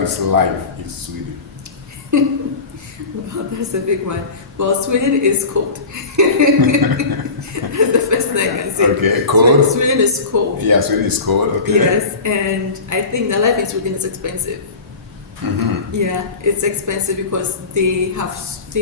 how is life in Sweden? Well, that's a big one. Well, Sweden is cold. That's the first thing I say. Okay, cold? Sweden is cold. Yeah, Sweden is cold, okay. Yes, and I think the life in Sweden is expensive. Mm-hmm. Yeah, it's expensive because they have. I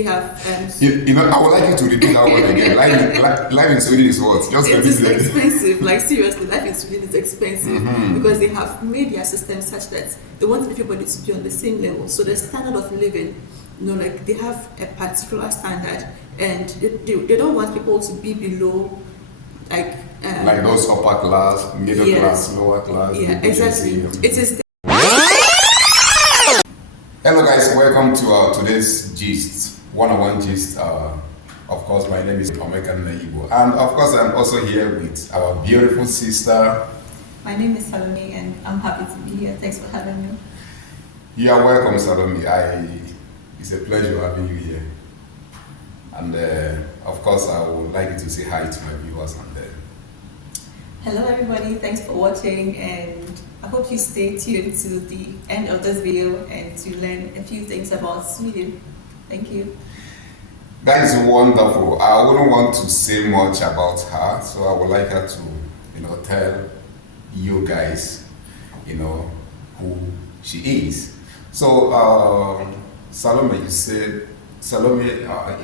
would like you to repeat that one again. Life in Sweden is what? Just it is repeat it. expensive. Like seriously, life in Sweden is expensive because they have made their system such that they want everybody to be on the same level. So the standard of living, like they have a particular standard, and they don't want people to be below, like those upper class, middle class, lower class. Yeah, exactly. It is. Hello guys, welcome to today's gist, one-on-one gist. Of course, my name is Omeka Naibo, and of course I'm also here with our beautiful sister. My name is Salome, and I'm happy to be here. Thanks for having me. You are welcome, Salome. It's a pleasure having you here. And of course, I would like you to say hi to my viewers. Hello everybody, thanks for watching, and I hope you stay tuned to the end of this video and to learn a few things about Sweden. Thank you. That is wonderful. I wouldn't want to say much about her, so I would like her to, tell you guys, who she is. So, Salome, you said, Salome,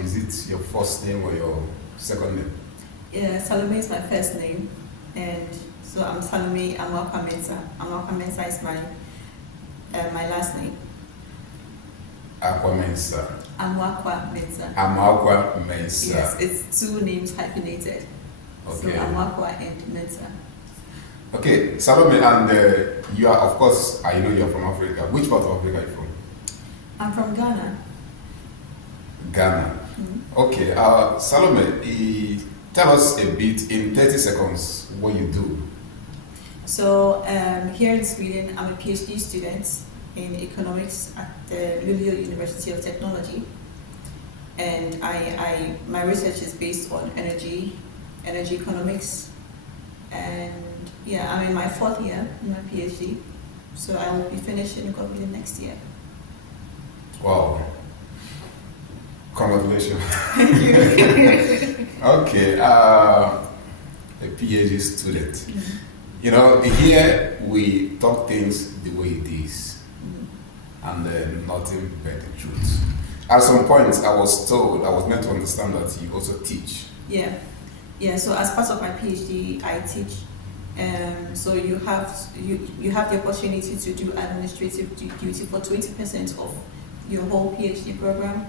is it your first name or your second name? Yeah, Salome is my first name, and so I'm Salome Amwakwa Mensah. Amwakwa Mensah is my last name. Akwa Mensah. Amwakwa Mensah. Amwakwa Mensah. Yes, it's two names hyphenated. Okay. So Amwakwa and Mensah. Okay, Salome, and you are, of course, I know you're from Africa. Which part of Africa are you from? I'm from Ghana. Ghana. Mm-hmm. Okay, Salome, tell us a bit in 30 seconds what you do. So here in Sweden, I'm a PhD student in economics at the Luleå University of Technology, and my research is based on energy economics, and yeah, I'm in my 4th year in my PhD, so I will be finishing probably next year. Wow. Congratulations. Thank you. Okay, a PhD student. Mm-hmm. Here we talk things the way it is, and nothing but the truth. At some point, I was meant to understand that you also teach. Yeah. So as part of my PhD, I teach. So you have the opportunity to do administrative duty for 20% of your whole PhD program.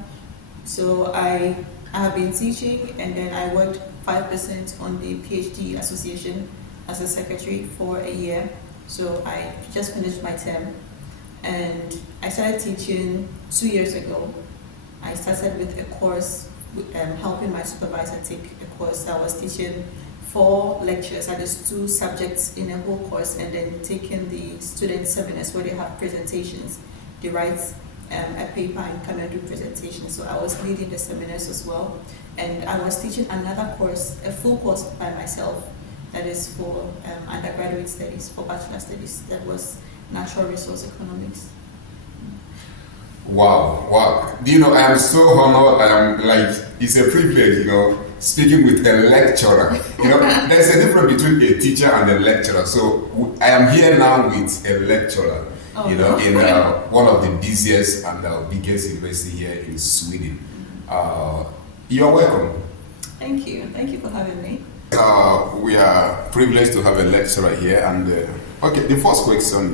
So I have been teaching, and then I worked 5% on the PhD association as a secretary for a year. So I just finished my term, and I started teaching 2 years ago. I started with a course, helping my supervisor take a course that was teaching 4 lectures, that is 2 subjects in a whole course, and then taking the student seminars where they have presentations. They write a paper and come and do presentations. So I was leading the seminars as well, and I was teaching another course, a full course by myself, that is for undergraduate studies, for bachelor studies. That was natural resource economics. Wow. I am so honored. It's a privilege, speaking with a lecturer. There's a difference between a teacher and a lecturer. So I am here now with a lecturer. In one of the busiest and biggest university here in Sweden. You're welcome. Thank you for having me. We are privileged to have a lecturer here, and okay, the first question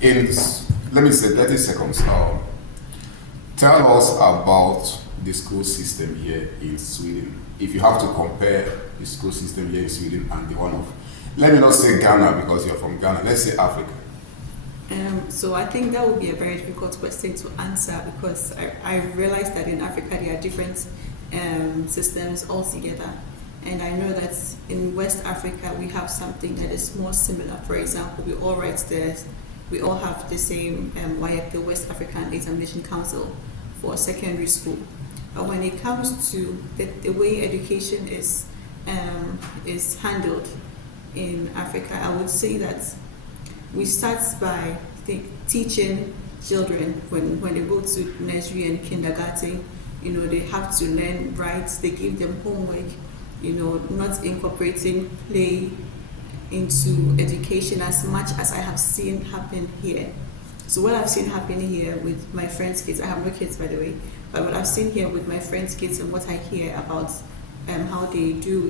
is, let me say 30 seconds. Tell us about the school system here in Sweden. If you have to compare the school system here in Sweden and the one of, let me not say Ghana because you're from Ghana, let's say Africa. So I think that would be a very difficult question to answer, because I realized that in Africa there are different systems altogether, and I know that in West Africa we have something that is more similar. For example, we all have the same WAEC, the West African Examination Council, for secondary school. But when it comes to the way education is handled in Africa, I would say that we start by teaching children when they go to nursery and kindergarten, they have to learn right. They give them homework, not incorporating play into education as much as I have seen happen here. So what I've seen happen here with my friends' kids, I have no kids by the way, but what I've seen here with my friends' kids and what I hear about how they do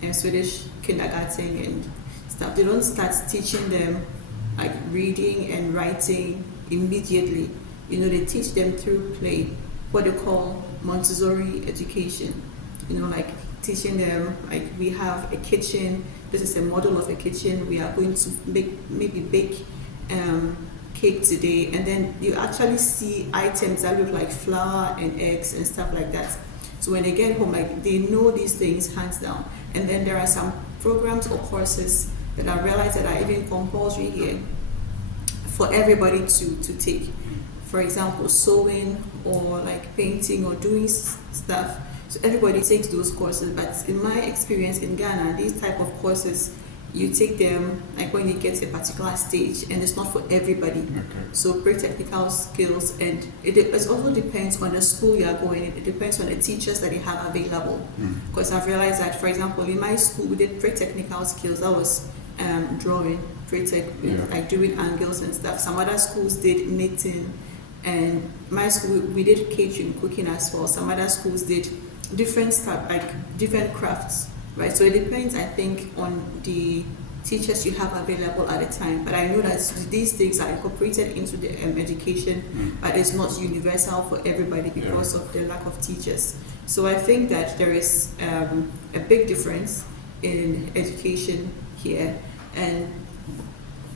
in Swedish kindergarten and stuff, they don't start teaching them like reading and writing immediately. They teach them through play, what they call Montessori education. Like teaching them, like we have a kitchen, this is a model of a kitchen, we are going to maybe bake cake today, and then you actually see items that look like flour and eggs and stuff like that. So when they get home, like they know these things hands down. And then there are some programs or courses that I realize that are even compulsory here for everybody to take. For example, sewing or like painting or doing stuff. So everybody takes those courses, but in my experience in Ghana, these type of courses, you take them like when you get to a particular stage, and it's not for everybody. Okay. So pre-technical skills, and it also depends on the school you are going in. It depends on the teachers that they have available. Because I've realized that, for example, in my school we did pre-technical skills. That was drawing, pre-tech, like doing angles and stuff. Some other schools did knitting, and my school we did catering, cooking as well. Some other schools did different stuff, like different crafts. Right, so it depends, I think, on the teachers you have available at the time. But I know that these things are incorporated into the education, but it's not universal for everybody because of the lack of teachers. So I think that there is a big difference in education here, and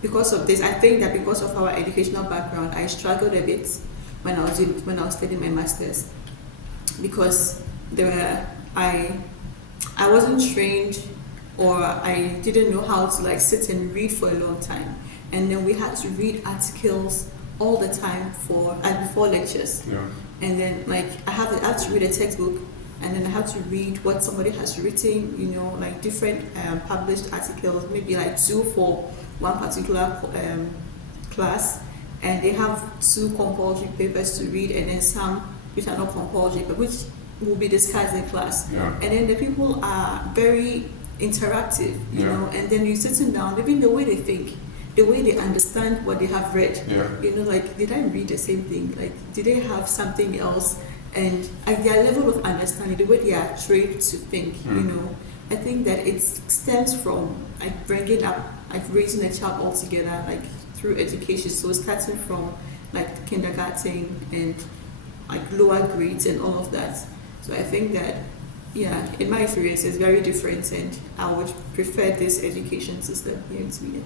because of this, I think that because of our educational background, I struggled a bit when I was studying my masters, because I wasn't trained, or I didn't know how to like sit and read for a long time, and then we had to read articles all the time before lectures. And then like I had to read a textbook, and then I had to read what somebody has written, like different published articles, maybe like 2 for one particular class, and they have 2 compulsory papers to read, and then some which are not compulsory but which will be discussed in class. And then the people are very interactive, and then you sitting down, even the way they think, the way they understand what they have read, like did I read the same thing? Like did they have something else? And like their level of understanding, the way they are trained to think, I think that it stems from like bringing up, like raising a child altogether, like through education. So starting from like kindergarten and like lower grades and all of that. So I think that, in my experience, it's very different, and I would prefer this education system here in Sweden.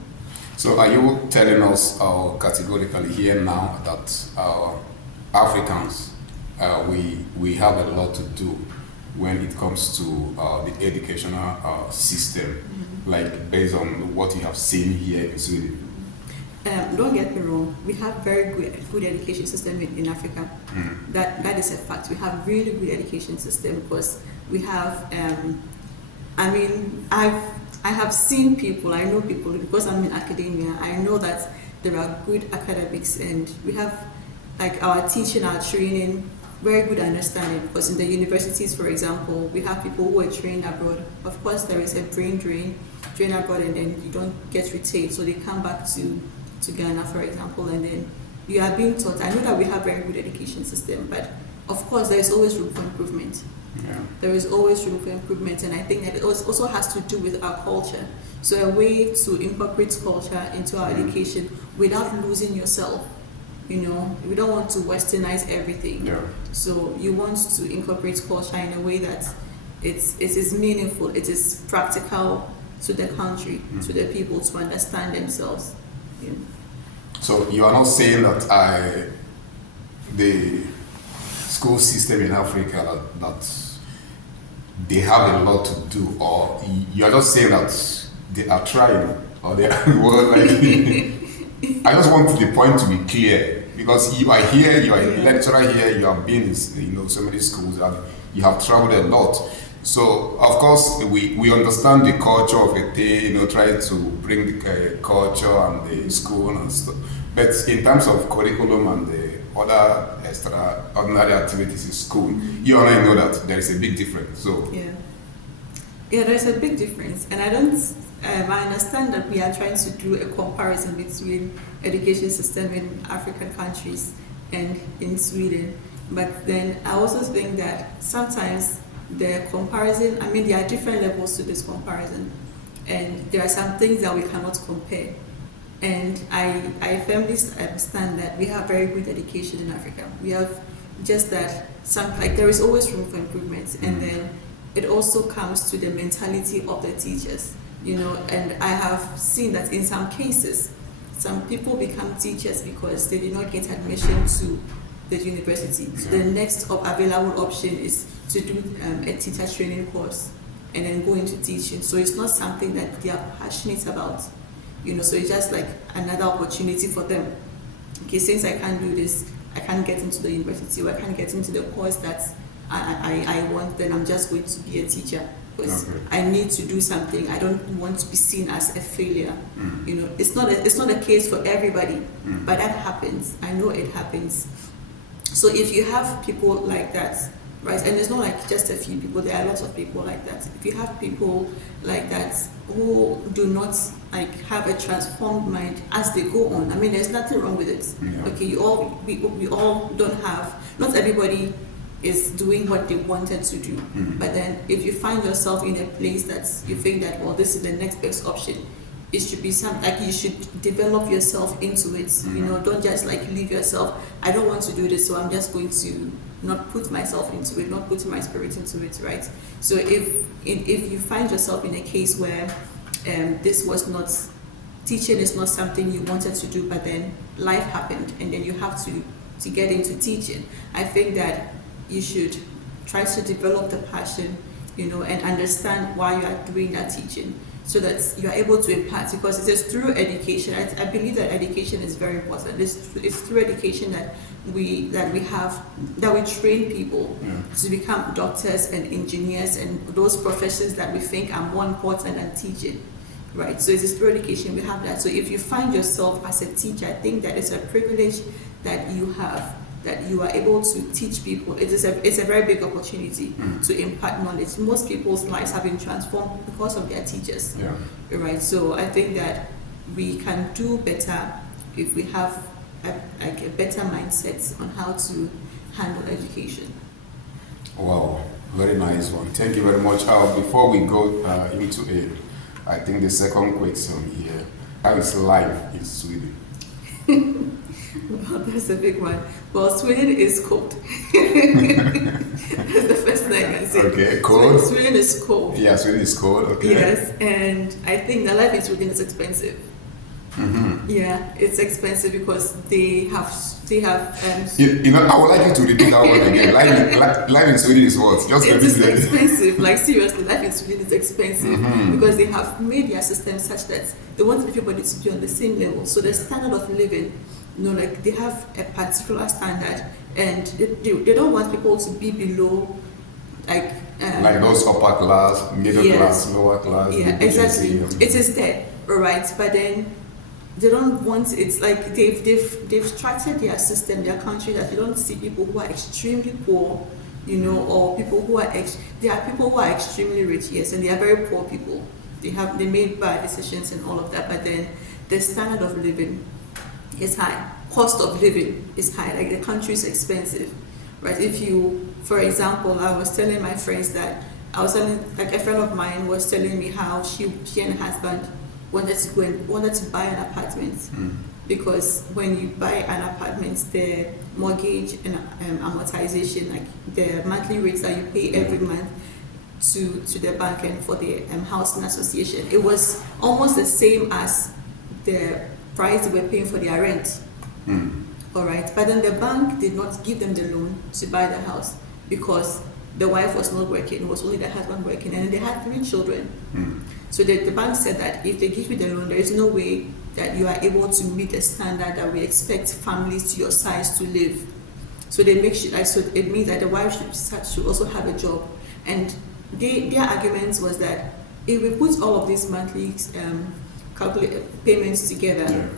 So are you telling us categorically here now that Africans, we have a lot to do when it comes to the educational system, like based on what you have seen here in Sweden? Don't get me wrong, we have very good education system in Africa. That is a fact. We have really good education system because we have, I have seen people, I know people, because I'm in academia, I know that there are good academics, and we have like our teaching, our training, very good understanding, because in the universities, for example, we have people who are trained abroad. Of course, there is a brain drain abroad, and then you don't get retained, so they come back to Ghana, for example, and then you are being taught. I know that we have very good education system, but of course there is always room for improvement. There is always room for improvement, and I think that it also has to do with our culture. So a way to incorporate culture into our education without losing yourself. We don't want to westernize everything. So you want to incorporate culture in a way that it is meaningful, it is practical to the country, to the people, to understand themselves. So you are not saying that the school system in Africa that they have a lot to do, or you are just saying that they are trying, or they are well, like, I just want the point to be clear, because you are here, you are a lecturer here, you have been in so many schools, and you have traveled a lot. So of course we understand the culture of a thing, try to bring the culture and the school and stuff. But in terms of curriculum and the other extraordinary activities in school, you already know that there is a big difference. So yeah, there's a big difference, and I don't. I understand that we are trying to do a comparison between education system in African countries and in Sweden, but then I also think that sometimes the comparison, I mean, there are different levels to this comparison, and there are some things that we cannot compare. And I firmly understand that we have very good education in Africa. We have just that there is always room for improvement, and then it also comes to the mentality of the teachers, and I have seen that in some cases, some people become teachers because they did not get admission to the university. So the next available option is to do a teacher training course and then go into teaching. So it's not something that they are passionate about, so it's just like another opportunity for them. Okay, since I can't do this, I can't get into the university, or I can't get into the course that I want, then I'm just going to be a teacher because I need to do something. I don't want to be seen as a failure. It's not a case for everybody, but that happens. I know it happens. So if you have people like that, right, and it's not like just a few people, there are lots of people like that. If you have people like that who do not have a transformed mind as they go on, I mean, there's nothing wrong with it. Okay, we all don't have, not everybody is doing what they wanted to do. But then if you find yourself in a place that you think that, well, this is the next best option, it should be something you should develop yourself into it. Don't just leave yourself, I don't want to do this, so I'm just going to not put myself into it, not put my spirit into it, right? So if you find yourself in a case where this was not, teaching is not something you wanted to do, but then life happened and then you have to get into teaching, I think that you should try to develop the passion, and understand why you are doing that teaching, so that you are able to impart, because it is through education. I believe that education is very important. It's through education that we train people to become doctors and engineers and those professions that we think are more important than teaching, right? So it is through education we have that. So if you find yourself as a teacher, I think that it's a privilege that you have, that you are able to teach people. It's a very big opportunity to impart knowledge. Most people's lives have been transformed because of their teachers, right? So I think that we can do better if we have a better mindset on how to handle education. Wow, very nice one. Thank you very much. Before we go into it, I think the second question here, how is life in Sweden? Well, that's a big one. Well, Sweden is cold. That's the first thing I can say. Okay, cold? Sweden is cold. Yeah, Sweden is cold, okay. Yes, and I think the life in Sweden is expensive. Yeah, it's expensive because they have. I would like you to repeat that word again. Life in Sweden is what? Just it is expensive. Seriously, life in Sweden is expensive because they have made their system such that they want everybody to be on the same level. So the standard of living, they have a particular standard, and they don't want people to be below, like those upper class, middle class, lower class. Yeah, exactly. It is there, alright, but then they don't want it's like they've structured their system, their country, that you don't see people who are extremely poor, or people who are there are people who are extremely rich, yes, and they are very poor people. They made bad decisions and all of that, but then the standard of living is high. Cost of living is high. Like, the country is expensive, right? If you, for example, I was telling my friends that a friend of mine was telling me how she and her husband wanted to buy an apartment, because when you buy an apartment, the mortgage and amortization, like the monthly rates that you pay every month to the bank and for the housing association, it was almost the same as the price they were paying for their rent. All right, but then the bank did not give them the loan to buy the house because the wife was not working, it was only the husband working, and they had 3 children. So the bank said that if they give you the loan, there is no way that you are able to meet the standard that we expect families to your size to live. So they make sure, so it means that the wife should also have a job, and their argument was that if we put all of these monthly payments together,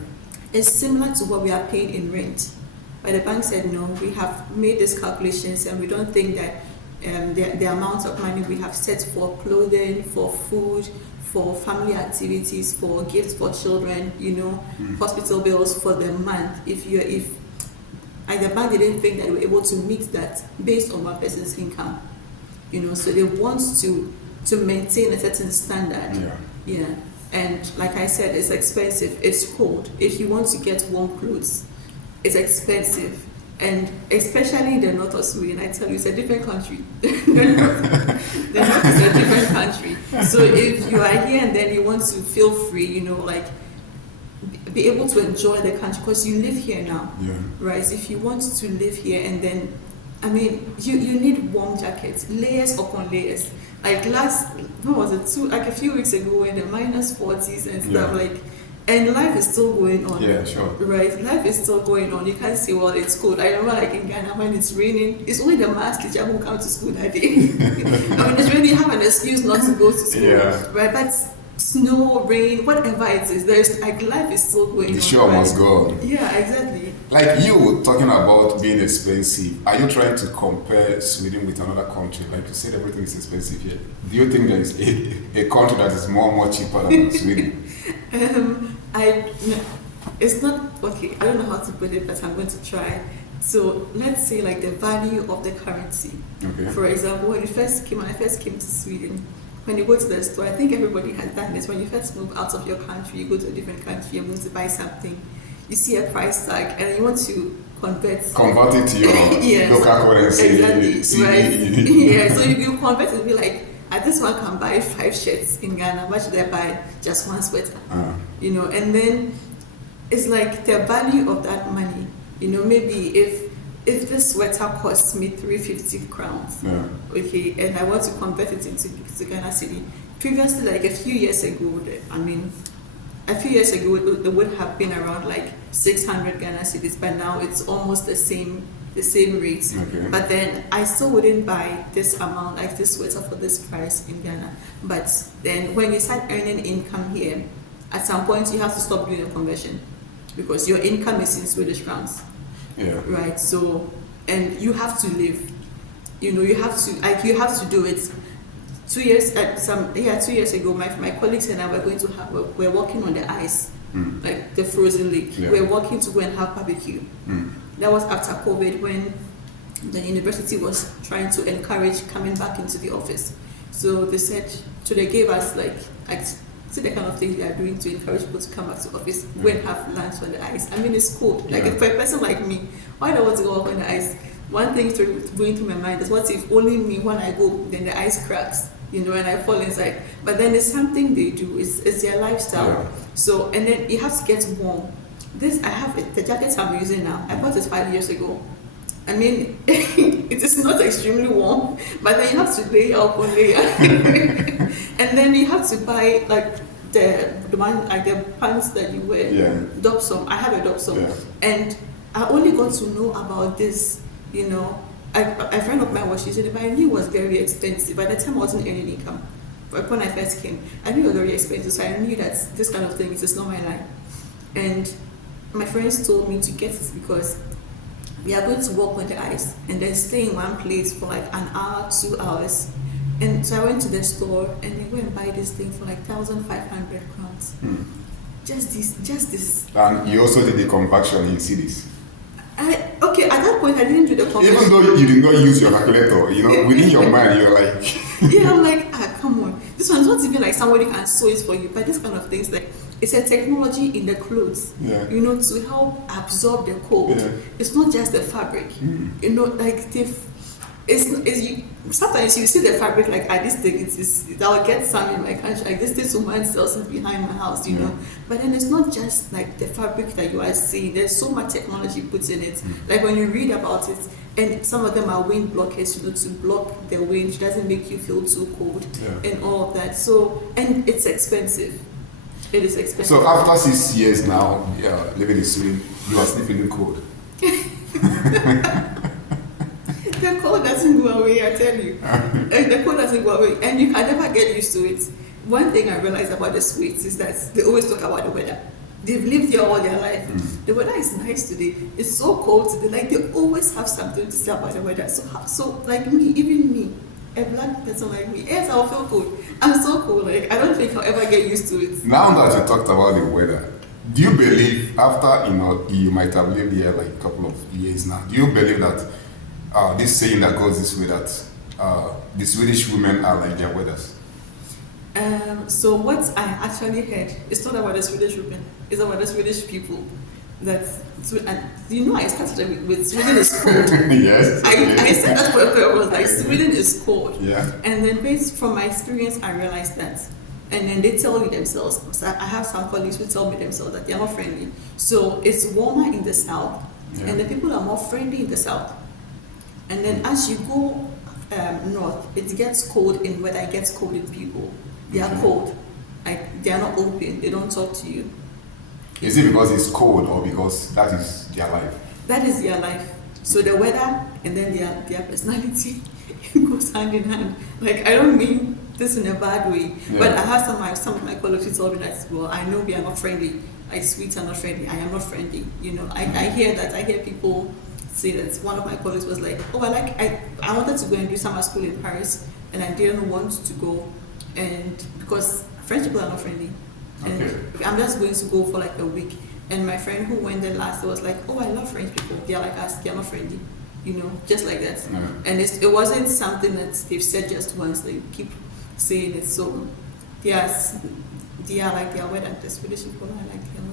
it's similar to what we are paying in rent. But the bank said no, we have made these calculations and we don't think that the amount of money we have set for clothing, for food, for family activities, for gifts for children, hospital bills for the month, if the bank didn't think that they were able to meet that based on one person's income, so they want to maintain a certain standard. And like I said, it's expensive, it's cold. If you want to get warm clothes, it's expensive. And especially in the north of Sweden, I tell you, it's a different country. The north is a different country. So if you are here and then you want to feel free, be able to enjoy the country because you live here now, right? So if you want to live here and then, you need warm jackets, layers upon layers. Like a few weeks ago in the -40s and stuff, and life is still going on. Yeah, sure. Right? Life is still going on. You can't say, well, it's cold. I remember in Ghana when it's raining, it's only the math teacher who comes to school that day. It's really, you have an excuse not to go to school. Right? But snow, rain, whatever it is, life is still going on. The show must go on. Yeah, exactly. Like you talking about being expensive, are you trying to compare Sweden with another country? Like you said, everything is expensive here. Do you think there is a country that is more cheaper than Sweden? It's not okay. I don't know how to put it, but I'm going to try. So let's say the value of the currency. Okay. For example, when I first came to Sweden, when you go to the store, I think everybody has done this. When you first move out of your country, you go to a different country, you want to buy something, you see a price tag, and you want to convert it to your local currency. Exactly. Right. So you convert it and be like, this one can buy 5 shirts in Ghana. Why should I buy just one sweater? And then it's like the value of that money. Maybe if this sweater costs me 350 crowns, okay, and I want to convert it into Ghana cedi. Previously, a few years ago, it would have been around 600 Ghana cedis, but now it's almost the same rate. Okay. But then I still wouldn't buy this amount, this sweater for this price in Ghana. But then when you start earning income here, at some point you have to stop doing the conversion because your income is in Swedish crowns. Right. So, and you have to live. You have to do it. 2 years 2 years ago, my colleagues and I we're walking on the ice, the frozen lake. We're walking to go and have barbecue. That was after COVID, when the university was trying to encourage coming back into the office. So they gave us see the kind of things they are doing to encourage people to come back to office, go and have lunch on the ice. It's cold. For a person like me, why do I want to go walk on the ice? One thing going through my mind is, what if only me, when I go, then the ice cracks, and I fall inside. But then it's something they do. It's their lifestyle. So, and then you have to get warm. I have the jackets I'm using now. I bought it 5 years ago. It is not extremely warm, but then you have to layer upon layer. And then you have to buy the pants that you wear. Dopsom. I have a Dopsom. And I only got to know about this, a friend of mine was using it, but I knew it was very expensive. By the time I wasn't earning income, when I first came, I knew it was very expensive, so I knew that this kind of thing is not my line. And my friends told me to get it because we are going to walk on the ice and then stay in one place for an hour, 2 hours. And so I went to the store and we went and buy this thing for 1,500 crowns. Just this. And you also did the conversion in cedis. Okay, at that point I didn't do the conversion. Even though you did not use your calculator, within your mind you're like... Yeah, I'm like, come on. This one's not even somebody can sew it for you, but this kind of things, it's a technology in the clothes, to help absorb the cold. It's not just the fabric, sometimes you see the fabric this thing, I'll get some in my country, this woman sells it behind my house, but then it's not just the fabric that you are seeing. There's so much technology put in it. When you read about it, and some of them are wind blockers, to block the wind, it doesn't make you feel too cold, and all of that. So, and it's expensive. It is expensive. So after 6 years now, living in Sweden, you are sleeping in cold. The cold doesn't go away, I tell you. The cold doesn't go away, and you can never get used to it. One thing I realized about the Swedes is that they always talk about the weather. They've lived here all their life. The weather is nice today. It's so cold today. Like, they always have something to say about the weather. So like me, even me, a black person like me, yes, I'll feel cold. I'm so cold. Like, I don't think I'll ever get used to it. Now that you talked about the weather, do you believe after you might have lived here like a couple of years now? Do you believe that this saying that goes this way that the Swedish women are like their weathers? So what I actually heard, it's not about the Swedish women, it's about the Swedish people. And I started with Sweden is cold. Yes. I said that for a purpose, like Sweden is cold. Yeah. And then based from my experience, I realized that. And then they tell you themselves, so I have some colleagues who tell me themselves that they're not friendly. So it's warmer in the south, and the people are more friendly in the south. And then as you go north, it gets cold in weather, it gets cold in people. They are cold. Like, they are not open, they don't talk to you. Is it because it's cold or because that is their life? That is their life. So the weather and then their personality goes hand in hand. Like, I don't mean this in a bad way, but I have some of my colleagues who told me that, well, I know we are not friendly. Like, Swedes are not friendly. I am not friendly. You know, I hear that. I hear people say that. One of my colleagues was like, oh, I wanted to go and do summer school in Paris, and I didn't want to go, and because French people are not friendly. And I'm just going to go for like a week. And my friend who went there last was like, oh, I love French people. They're like us. They're not friendly. You know, just like that. And it wasn't something that they've said just once. They keep saying it. So they are like their weather. The Swedish people are like their